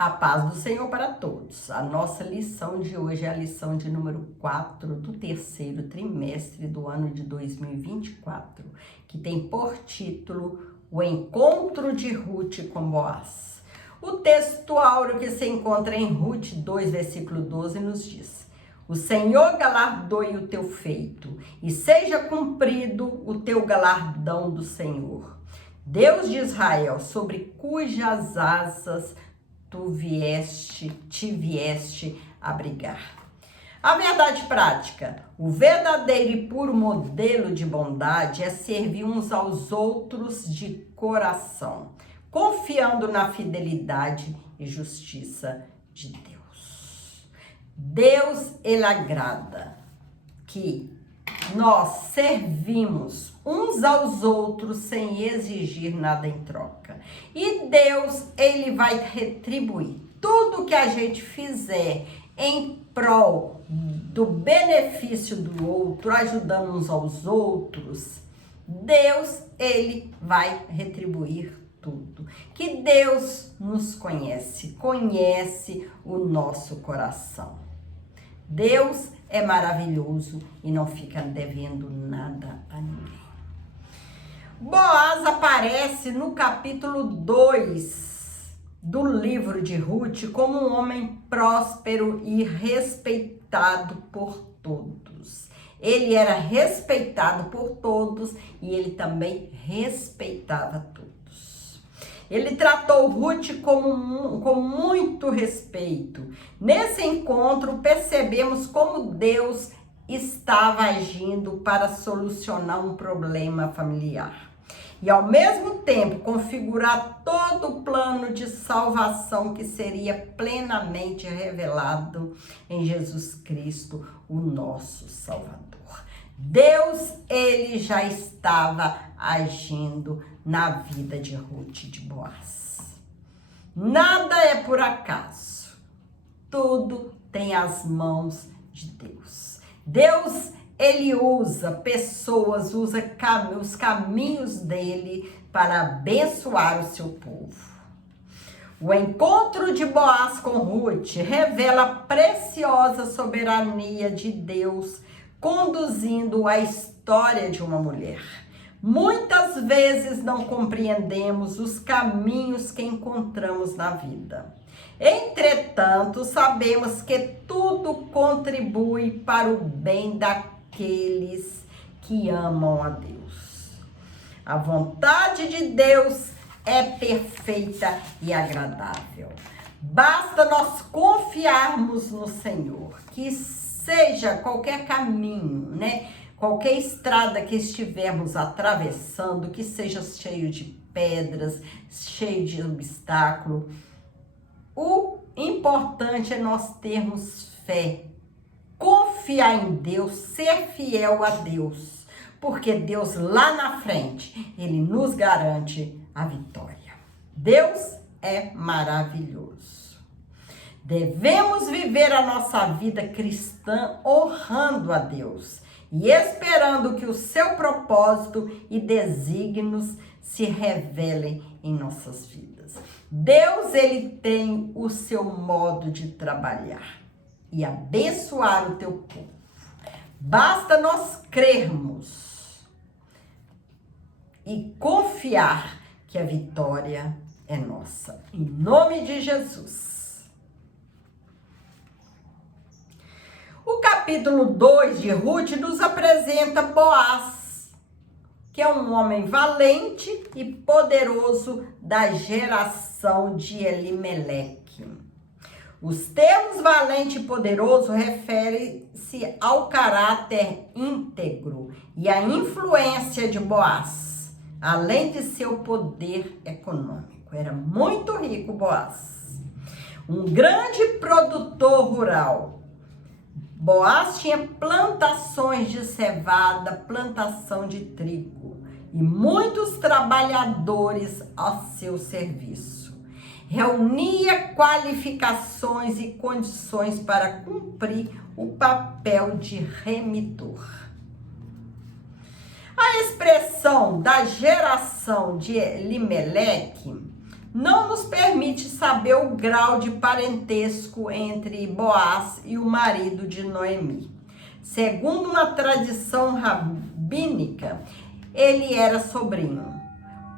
A paz do Senhor para todos. A nossa lição de hoje é a lição de número 4 do terceiro trimestre do ano de 2024, que tem por título O Encontro de Ruth com Boaz. O texto áureo que se encontra em Ruth 2, versículo 12, nos diz: O Senhor galardoe o teu feito, e seja cumprido o teu galardão do Senhor, Deus de Israel, sobre cujas asas te vieste abrigar. A verdade prática, o verdadeiro e puro modelo de bondade é servir uns aos outros de coração, confiando na fidelidade e justiça de Deus. Deus, ele agrada que nós servimos uns aos outros sem exigir nada em troca. E Deus, ele vai retribuir tudo que a gente fizer em prol do benefício do outro, ajudando uns aos outros. Deus, ele vai retribuir tudo. Que Deus nos conhece o nosso coração. Deus é maravilhoso e não fica devendo nada a ninguém. Boaz aparece no capítulo 2 do livro de Ruth como um homem próspero e respeitado por todos. Ele era respeitado por todos e ele também respeitava todos. Ele tratou Ruth com muito respeito. Nesse encontro, percebemos como Deus estava agindo para solucionar um problema familiar. E, ao mesmo tempo, configurar todo o plano de salvação que seria plenamente revelado em Jesus Cristo, o nosso Salvador. Deus, ele já estava agindo na vida de Ruth e de Boaz. Nada é por acaso. Tudo tem as mãos de Deus. Deus, ele usa pessoas, usa os caminhos dele para abençoar o seu povo. O encontro de Boaz com Ruth revela a preciosa soberania de Deus conduzindo a história de uma mulher. Muitas vezes não compreendemos os caminhos que encontramos na vida. Entretanto, sabemos que tudo contribui para o bem daqueles que amam a Deus. A vontade de Deus é perfeita e agradável. Basta nós confiarmos no Senhor, que seja qualquer caminho, qualquer estrada que estivermos atravessando, que seja cheio de pedras, cheio de obstáculo. O importante é nós termos fé, confiar em Deus, ser fiel a Deus, porque Deus lá na frente, ele nos garante a vitória. Deus é maravilhoso. Devemos viver a nossa vida cristã honrando a Deus e esperando que o seu propósito e desígnios se revelem em nossas vidas. Deus, ele tem o seu modo de trabalhar e abençoar o teu povo. Basta nós crermos e confiar que a vitória é nossa. Em nome de Jesus. O capítulo 2 de Ruth nos apresenta Boaz, que é um homem valente e poderoso da geração de Elimeleque. Os termos valente e poderoso referem-se ao caráter íntegro e à influência de Boaz, além de seu poder econômico. Era muito rico Boaz. Um grande produtor rural. Boaz tinha plantações de cevada, plantação de trigo e muitos trabalhadores a seu serviço. Reunia qualificações e condições para cumprir o papel de remitor. A expressão da geração de Elimeleque não nos permite saber o grau de parentesco entre Boaz e o marido de Noemi. Segundo uma tradição rabínica, ele era sobrinho.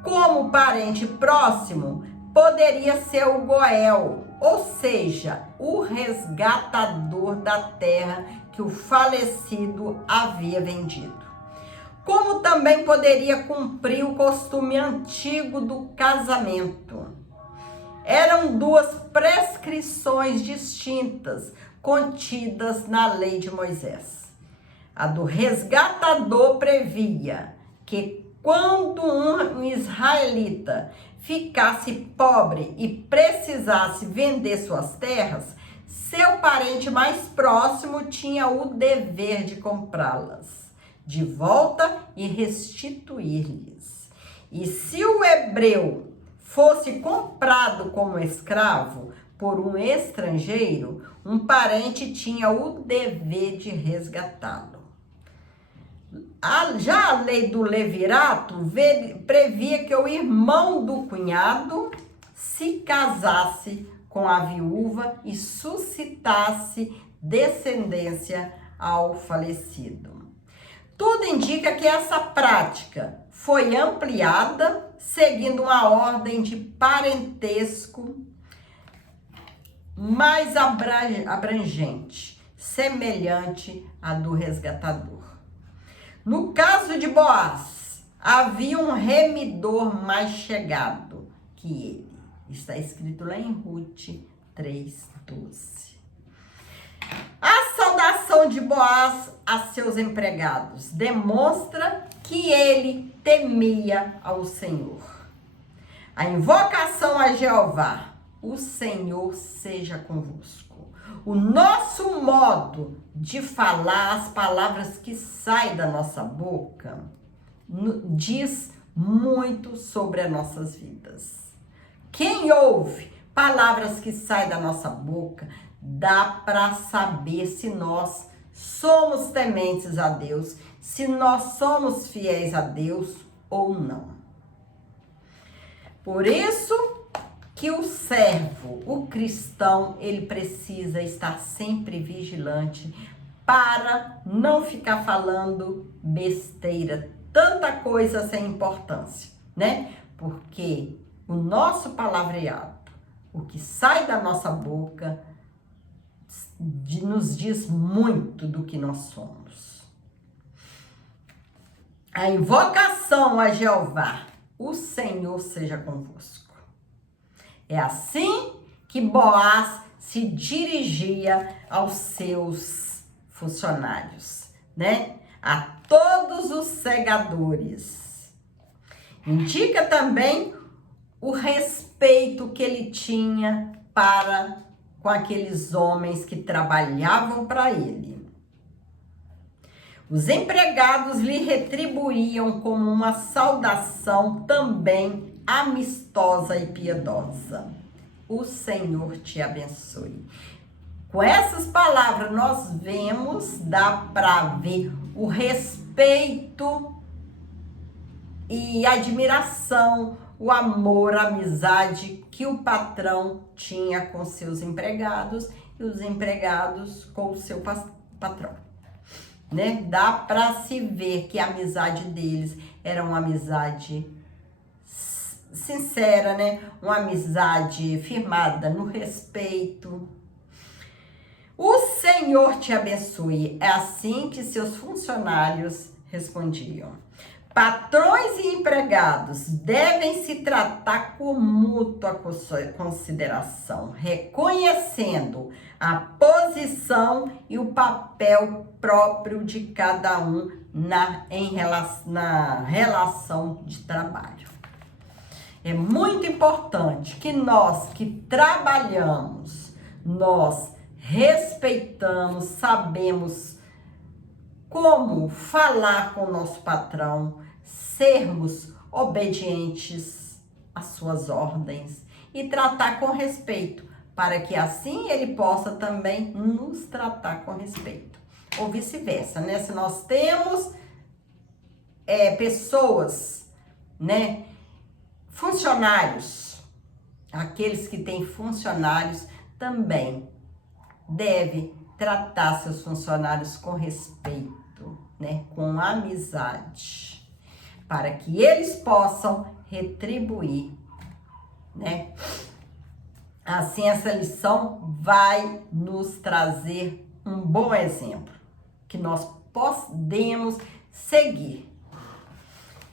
Como parente próximo, poderia ser o Goel, ou seja, o resgatador da terra que o falecido havia vendido. Como também poderia cumprir o costume antigo do casamento. Eram duas prescrições distintas contidas na lei de Moisés. A do resgatador previa que quando um israelita ficasse pobre e precisasse vender suas terras, seu parente mais próximo tinha o dever de comprá-las de volta e restituir-lhes. E se o hebreu fosse comprado como escravo por um estrangeiro, um parente tinha o dever de resgatá-lo. Já a lei do levirato previa que o irmão do cunhado se casasse com a viúva e suscitasse descendência ao falecido. Tudo indica que essa prática foi ampliada seguindo uma ordem de parentesco mais abrangente, semelhante à do resgatador. No caso de Boaz, havia um remidor mais chegado que ele. Está escrito lá em Ruth 3:12. A saudação de Boaz a seus empregados demonstra que ele temia ao Senhor. A invocação a Jeová, o Senhor seja convosco. O nosso modo de falar, as palavras que saem da nossa boca, diz muito sobre as nossas vidas. Quem ouve palavras que saem da nossa boca, dá para saber se nós somos tementes a Deus, se nós somos fiéis a Deus ou não. Por isso que o servo, o cristão, ele precisa estar sempre vigilante para não ficar falando besteira, tanta coisa sem importância, né? Porque o nosso palavreado, o que sai da nossa boca, nos diz muito do que nós somos. A invocação a Jeová, o Senhor seja convosco. É assim que Boaz se dirigia aos seus funcionários, né? A todos os segadores. Indica também o respeito que ele tinha com aqueles homens que trabalhavam para ele. Os empregados lhe retribuíam como uma saudação também amistosa e piedosa. O Senhor te abençoe. Com essas palavras nós dá para ver o respeito e admiração, o amor, a amizade que o patrão tinha com seus empregados e os empregados com o seu patrão, né? Dá para se ver que a amizade deles era uma amizade sincera, né? Uma amizade firmada no respeito. O Senhor te abençoe. É assim que seus funcionários respondiam. Patrões e empregados devem se tratar com mútua consideração, reconhecendo a posição e o papel próprio de cada um na relação de trabalho. É muito importante que nós que trabalhamos, nós respeitamos, sabemos como falar com o nosso patrão, sermos obedientes às suas ordens e tratar com respeito, para que assim ele possa também nos tratar com respeito. Ou vice-versa, né? Se nós temos pessoas, né, funcionários aqueles que têm funcionários também devem tratar seus funcionários com respeito, né? Com amizade, para que eles possam retribuir, né? Assim, essa lição vai nos trazer um bom exemplo, que nós podemos seguir,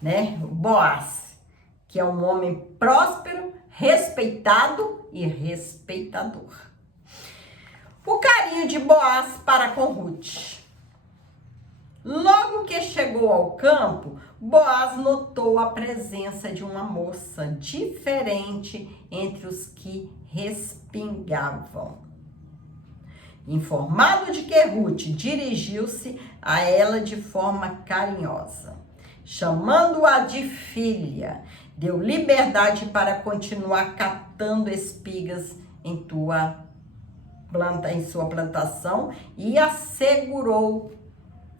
né? O Boaz, que é um homem próspero, respeitado e respeitador. O carinho de Boaz para com Ruth. Logo que chegou ao campo, Boaz notou a presença de uma moça diferente entre os que respingavam. Informado de que Ruth, dirigiu-se a ela de forma carinhosa, chamando-a de filha, deu liberdade para continuar catando espigas em sua plantação e assegurou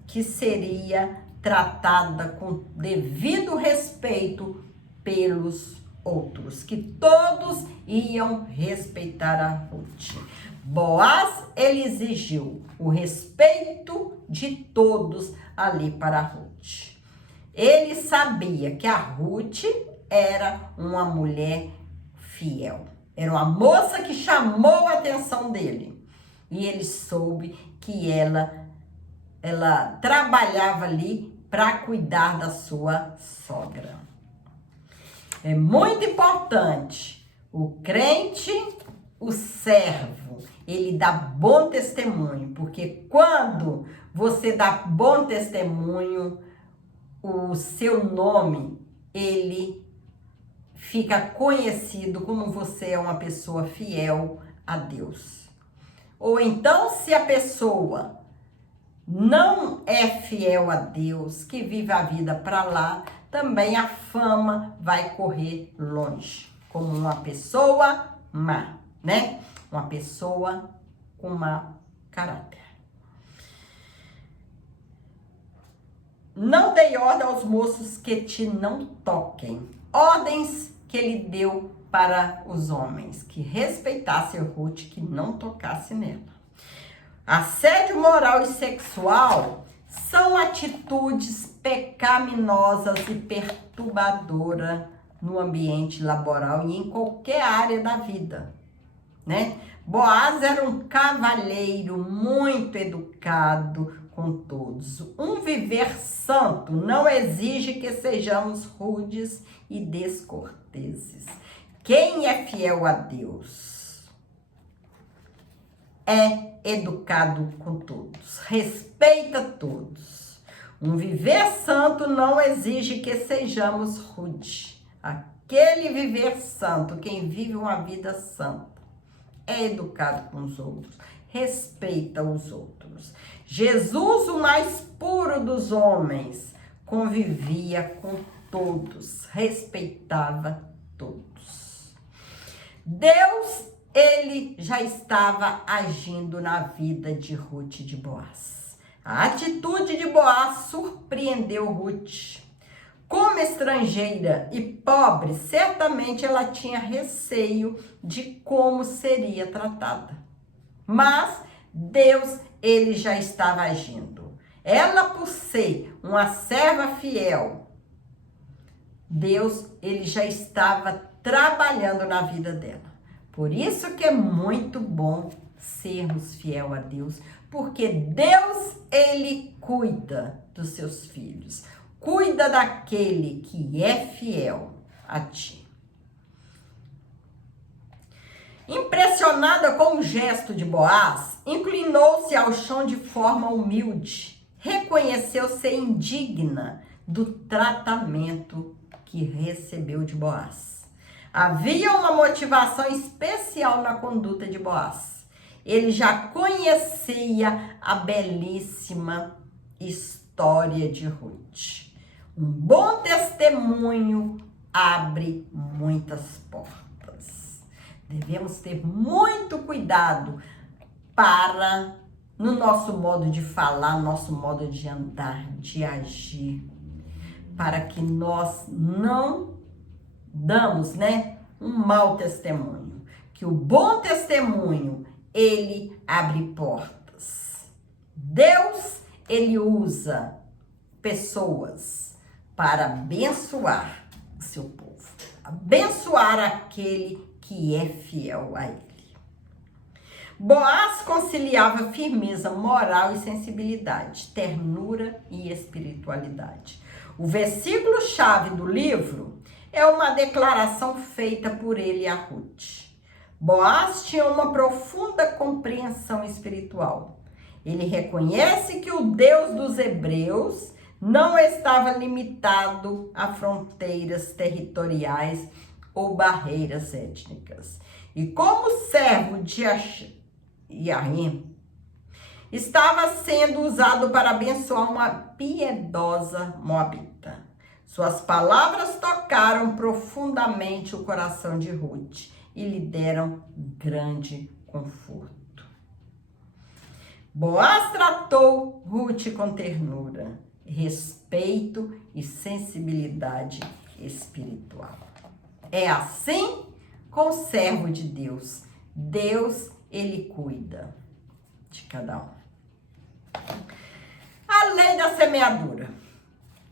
que seria tratada com devido respeito pelos outros, que todos iam respeitar a Ruth. Boaz, ele exigiu o respeito de todos ali para a Ruth. Ele sabia que a Ruth era uma mulher fiel. Era uma moça que chamou a atenção dele. E ele soube que ela trabalhava ali para cuidar da sua sogra. É muito importante o crente, o servo, ele dá bom testemunho, porque quando você dá bom testemunho, o seu nome, ele fica conhecido como você é uma pessoa fiel a Deus. Ou então, se a pessoa não é fiel a Deus, que vive a vida para lá, também a fama vai correr longe, como uma pessoa má, né? Uma pessoa com mau caráter. Não dei ordem aos moços que te não toquem. Ordens que ele deu para os homens, que respeitassem Ruth, que não tocasse nela. Assédio moral e sexual são atitudes pecaminosas e perturbadoras no ambiente laboral e em qualquer área da vida, né? Boaz era um cavalheiro muito educado com todos. Um viver santo não exige que sejamos rudes e descorteses. Quem é fiel a Deus é educado com todos, respeita todos. Um viver santo não exige que sejamos rudes. Aquele viver santo, quem vive uma vida santa, é educado com os outros, respeita os outros. Jesus, o mais puro dos homens, convivia com todos, respeitava todos. Deus, ele já estava agindo na vida de Ruth e de Boaz. A atitude de Boaz surpreendeu Ruth. Como estrangeira e pobre, certamente ela tinha receio de como seria tratada. Mas Deus, ele já estava agindo. Ela, por ser uma serva fiel, Deus, ele já estava trabalhando na vida dela. Por isso que é muito bom sermos fiel a Deus, porque Deus, ele cuida dos seus filhos. Cuida daquele que é fiel a ti. Impressionada com o gesto de Boaz, inclinou-se ao chão de forma humilde. Reconheceu ser indigna do tratamento que recebeu de Boaz. Havia uma motivação especial na conduta de Boaz. Ele já conhecia a belíssima história de Ruth. Um bom testemunho abre muitas portas. Devemos ter muito cuidado no nosso modo de falar, nosso modo de andar, de agir, para que nós não damos, um mau testemunho. Que o bom testemunho, ele abre portas. Deus, ele usa pessoas para abençoar o seu povo. Abençoar aquele que é fiel a ele. Boaz conciliava firmeza moral e sensibilidade, ternura e espiritualidade. O versículo-chave do livro é uma declaração feita por ele a Ruth. Boaz tinha uma profunda compreensão espiritual. Ele reconhece que o Deus dos hebreus não estava limitado a fronteiras territoriais ou barreiras étnicas. E como servo de Yahweh, estava sendo usado para abençoar uma piedosa moabita. Suas palavras tocaram profundamente o coração de Ruth e lhe deram grande conforto. Boaz tratou Ruth com ternura, respeito e sensibilidade espiritual. É assim com o servo de Deus. Deus, ele cuida de cada um. A lei da semeadura.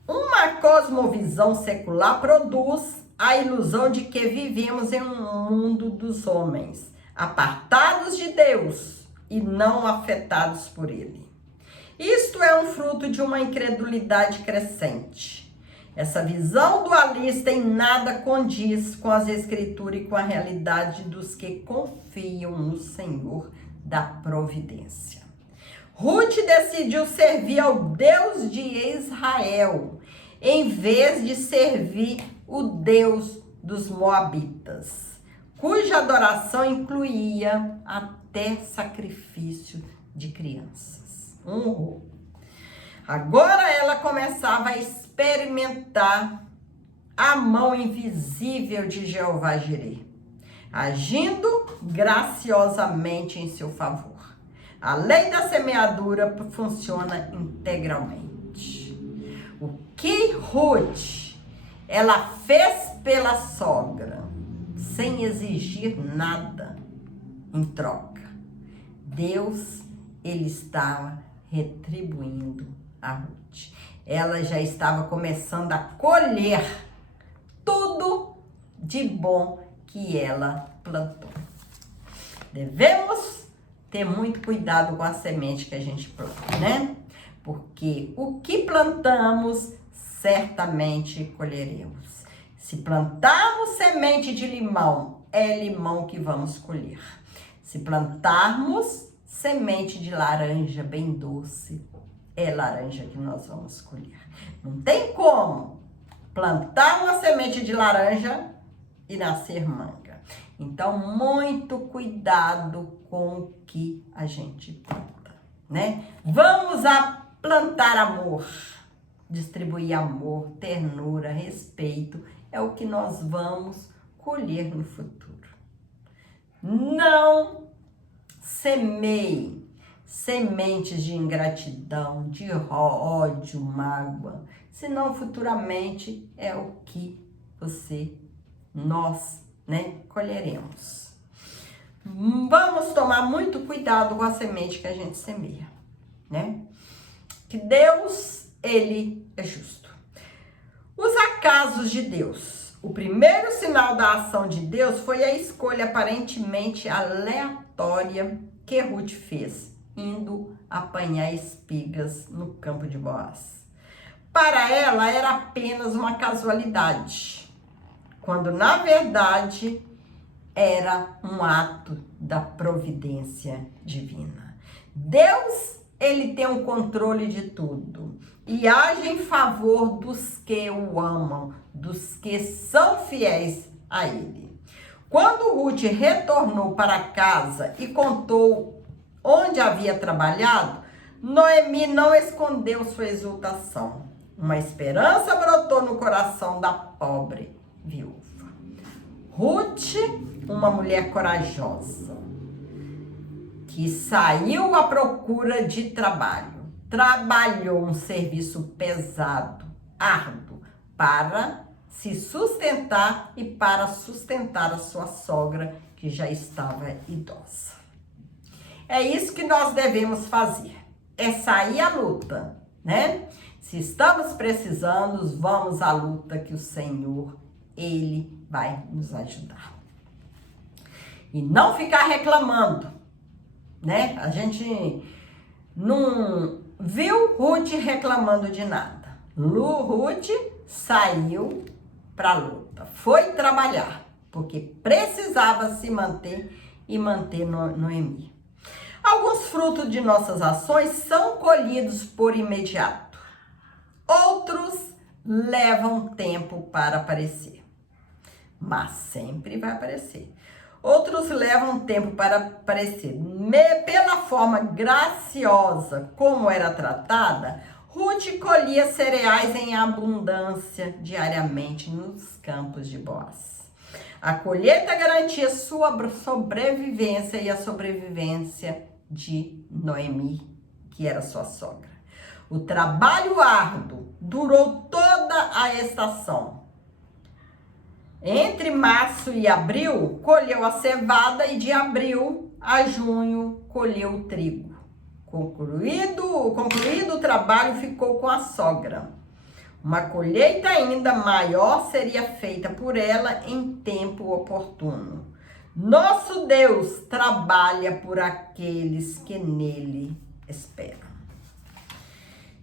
Uma cosmovisão secular produz a ilusão de que vivemos em um mundo dos homens, apartados de Deus e não afetados por ele. Isto é um fruto de uma incredulidade crescente. Essa visão dualista em nada condiz com as escrituras e com a realidade dos que confiam no Senhor da providência. Ruth decidiu servir ao Deus de Israel, em vez de servir o Deus dos Moabitas, cuja adoração incluía até sacrifício de crianças. Agora ela começava a experimentar a mão invisível de Jeová Jireh, agindo graciosamente em seu favor. A lei da semeadura funciona integralmente. O que Ruth, ela fez pela sogra, sem exigir nada em troca, Deus, ele estava retribuindo a Ruth. Ela já estava começando a colher tudo de bom que ela plantou. Devemos ter muito cuidado com a semente que a gente planta, né? Porque o que plantamos, certamente colheremos. Se plantarmos semente de limão, é limão que vamos colher. Se plantarmos semente de laranja bem doce, é laranja que nós vamos colher. Não tem como plantar uma semente de laranja e nascer manga. Então, muito cuidado com o que a gente planta, né? Vamos a plantar amor, distribuir amor, ternura, respeito, é o que nós vamos colher no futuro. Não semeie sementes de ingratidão, de ódio, mágoa, senão futuramente é o que nós, colheremos. Vamos tomar muito cuidado com a semente que a gente semeia, né? Que Deus, ele é justo. Os acasos de Deus. O primeiro sinal da ação de Deus foi a escolha aparentemente aleatória que Ruth fez, indo apanhar espigas no campo de Boaz. Para ela era apenas uma casualidade, quando na verdade era um ato da providência divina. Deus, ele tem o controle de tudo e age em favor dos que o amam, dos que são fiéis a ele. Quando Ruth retornou para casa e contou onde havia trabalhado, Noemi não escondeu sua exultação. Uma esperança brotou no coração da pobre viúva. Ruth, uma mulher corajosa, que saiu à procura de trabalho, trabalhou um serviço pesado, árduo, para se sustentar e para sustentar a sua sogra, que já estava idosa. É isso que nós devemos fazer, é sair à luta, né? Se estamos precisando, vamos à luta que o Senhor, Ele vai nos ajudar. E não ficar reclamando, né? A gente não viu Ruth reclamando de nada. Ruth saiu para a luta, foi trabalhar, porque precisava se manter e manter Noemi. Alguns frutos de nossas ações são colhidos por imediato. Outros levam tempo para aparecer, mas sempre vai aparecer. Outros levam tempo para aparecer. Pela forma graciosa como era tratada, Ruth colhia cereais em abundância diariamente nos campos de Boaz. A colheita garantia sua sobrevivência e a sobrevivência de Noemi, que era sua sogra. O trabalho árduo durou toda a estação. Entre março e abril, colheu a cevada e de abril a junho colheu o trigo. Concluído o trabalho, ficou com a sogra. Uma colheita ainda maior seria feita por ela em tempo oportuno. Nosso Deus trabalha por aqueles que nele esperam.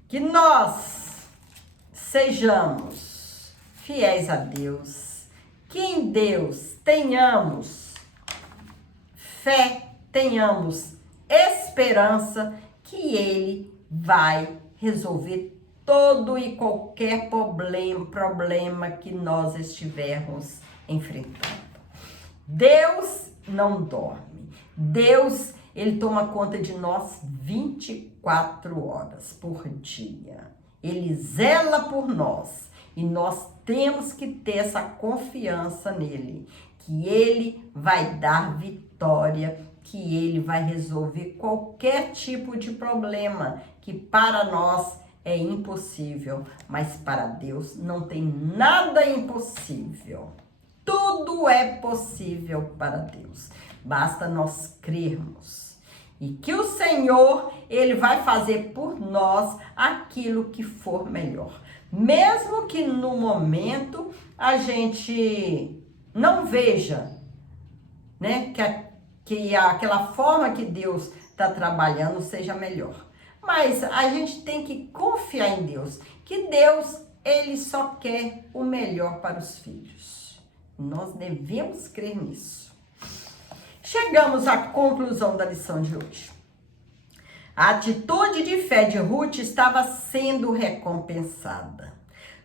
Que nós sejamos fiéis a Deus, que em Deus tenhamos fé, tenhamos esperança que Ele vai resolver todo e qualquer problema que nós estivermos enfrentando. Deus não dorme. Deus, Ele toma conta de nós 24 horas por dia. Ele zela por nós e nós temos que ter essa confiança nele, que Ele vai dar vitória, que Ele vai resolver qualquer tipo de problema que para nós é impossível, mas para Deus não tem nada impossível. Tudo é possível para Deus. Basta nós crermos. E que o Senhor, Ele vai fazer por nós aquilo que for melhor. Mesmo que no momento a gente não veja, né, que aquela forma que Deus está trabalhando seja melhor. Mas a gente tem que confiar em Deus, que Deus, Ele só quer o melhor para os filhos. Nós devemos crer nisso. Chegamos à conclusão da lição de hoje. A atitude de fé de Ruth estava sendo recompensada.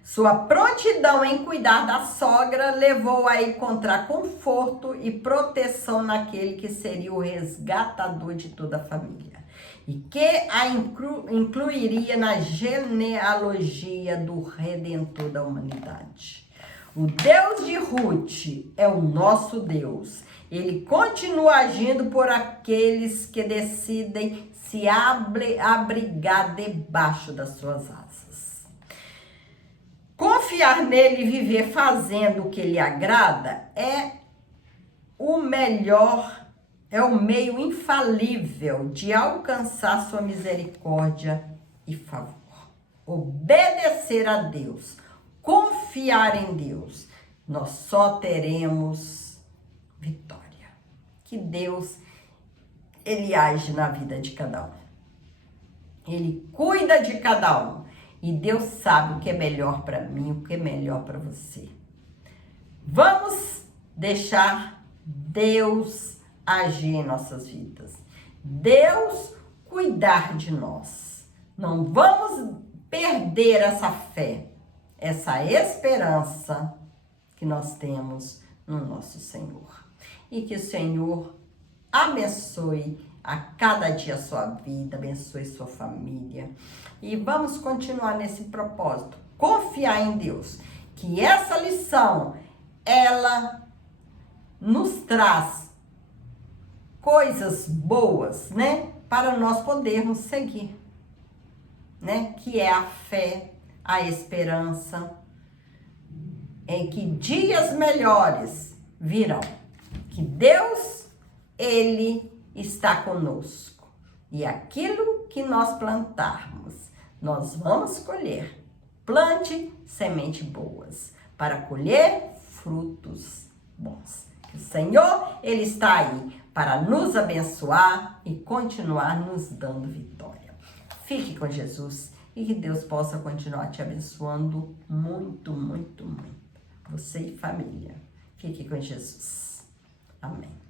Sua prontidão em cuidar da sogra levou a encontrar conforto e proteção naquele que seria o resgatador de toda a família e que a incluiria na genealogia do Redentor da humanidade. O Deus de Ruth é o nosso Deus. Ele continua agindo por aqueles que decidem se abrigar debaixo das suas asas. Confiar nele e viver fazendo o que lhe agrada é o melhor, é o meio infalível de alcançar sua misericórdia e favor. Obedecer a Deus, confiar em Deus, nós só teremos vitória. Que Deus, Ele age na vida de cada um. Ele cuida de cada um. E Deus sabe o que é melhor para mim, o que é melhor para você. Vamos deixar Deus agir em nossas vidas. Deus cuidar de nós. Não vamos perder essa fé, essa esperança que nós temos no nosso Senhor. E que o Senhor abençoe a cada dia a sua vida, abençoe sua família. E vamos continuar nesse propósito, confiar em Deus, que essa lição, ela nos traz coisas boas, né, para nós podermos seguir, né, que é a fé, a esperança em que dias melhores virão. Que Deus, Ele está conosco. E aquilo que nós plantarmos, nós vamos colher. Plante semente boas para colher frutos bons. Que o Senhor, Ele está aí para nos abençoar e continuar nos dando vitória. Fique com Jesus e que Deus possa continuar te abençoando muito, muito, muito. Você e família. Fique com Jesus. Amém.